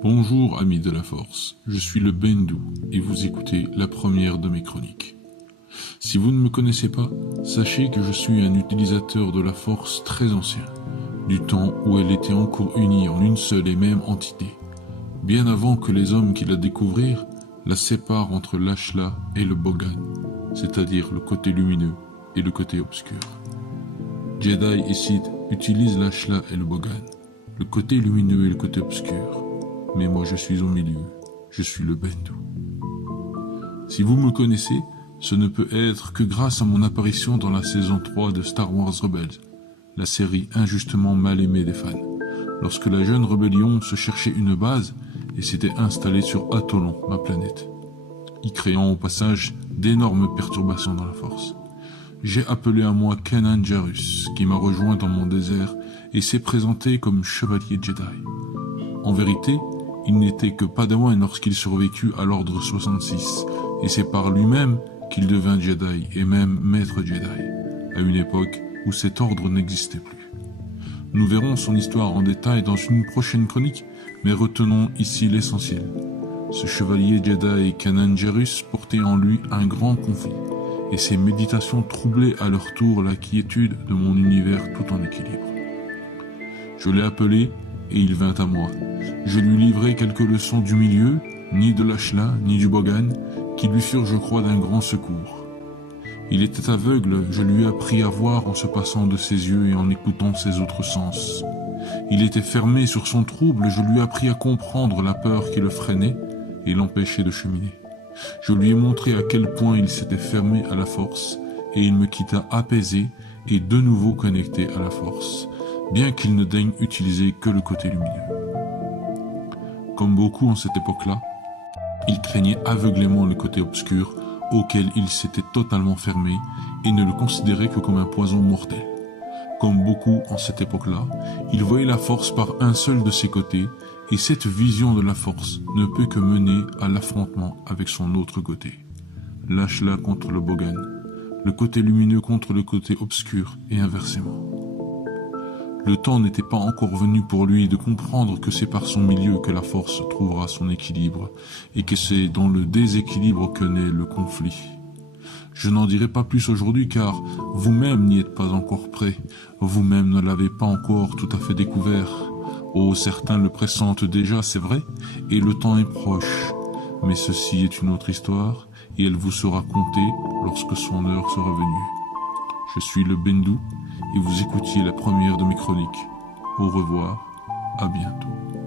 Bonjour amis de la Force, je suis le Bendu et vous écoutez la première de mes chroniques. Si vous ne me connaissez pas, sachez que je suis un utilisateur de la Force très ancien, du temps où elle était encore unie en une seule et même entité, bien avant que les hommes qui la découvrirent la séparent entre l'Ashla et le Bogan, c'est-à-dire le côté lumineux et le côté obscur. Jedi et Sith utilisent l'Ashla et le Bogan, le côté lumineux et le côté obscur. Mais moi je suis au milieu, je suis le Bendu. Si vous me connaissez, ce ne peut être que grâce à mon apparition dans la saison 3 de Star Wars Rebels, la série injustement mal aimée des fans, lorsque la jeune rébellion se cherchait une base et s'était installée sur Atolon, ma planète, y créant au passage d'énormes perturbations dans la Force. J'ai appelé à moi Kanan Jarrus, qui m'a rejoint dans mon désert et s'est présenté comme chevalier Jedi. En vérité, il n'était que Padawan lorsqu'il survécut à l'ordre 66, et c'est par lui-même qu'il devint Jedi et même maître Jedi, à une époque où cet ordre n'existait plus. Nous verrons son histoire en détail dans une prochaine chronique, mais retenons ici l'essentiel. Ce chevalier Jedi Kanan Jarrus portait en lui un grand conflit, et ses méditations troublaient à leur tour la quiétude de mon univers tout en équilibre. Je l'ai appelé, et il vint à moi. Je lui livrai quelques leçons du milieu, ni de l'Ashla, ni du Bogan, qui lui furent, je crois, d'un grand secours. Il était aveugle, je lui appris à voir en se passant de ses yeux et en écoutant ses autres sens. Il était fermé sur son trouble, je lui appris à comprendre la peur qui le freinait et l'empêchait de cheminer. Je lui ai montré à quel point il s'était fermé à la Force, et il me quitta apaisé et de nouveau connecté à la Force, bien qu'il ne daigne utiliser que le côté lumineux. Comme beaucoup en cette époque-là, il craignait aveuglément le côté obscur auquel il s'était totalement fermé et ne le considérait que comme un poison mortel. Comme beaucoup en cette époque-là, il voyait la Force par un seul de ses côtés et cette vision de la Force ne peut que mener à l'affrontement avec son autre côté. L'Ashla contre le Bogan, le côté lumineux contre le côté obscur et inversement. Le temps n'était pas encore venu pour lui de comprendre que c'est par son milieu que la Force trouvera son équilibre et que c'est dans le déséquilibre que naît le conflit. Je n'en dirai pas plus aujourd'hui car vous-même n'y êtes pas encore prêt, vous-même ne l'avez pas encore tout à fait découvert. Oh, certains le pressentent déjà, c'est vrai, et le temps est proche. Mais ceci est une autre histoire et elle vous sera contée lorsque son heure sera venue. Je suis le Bendu et vous écoutiez la première de mes chroniques. Au revoir, à bientôt.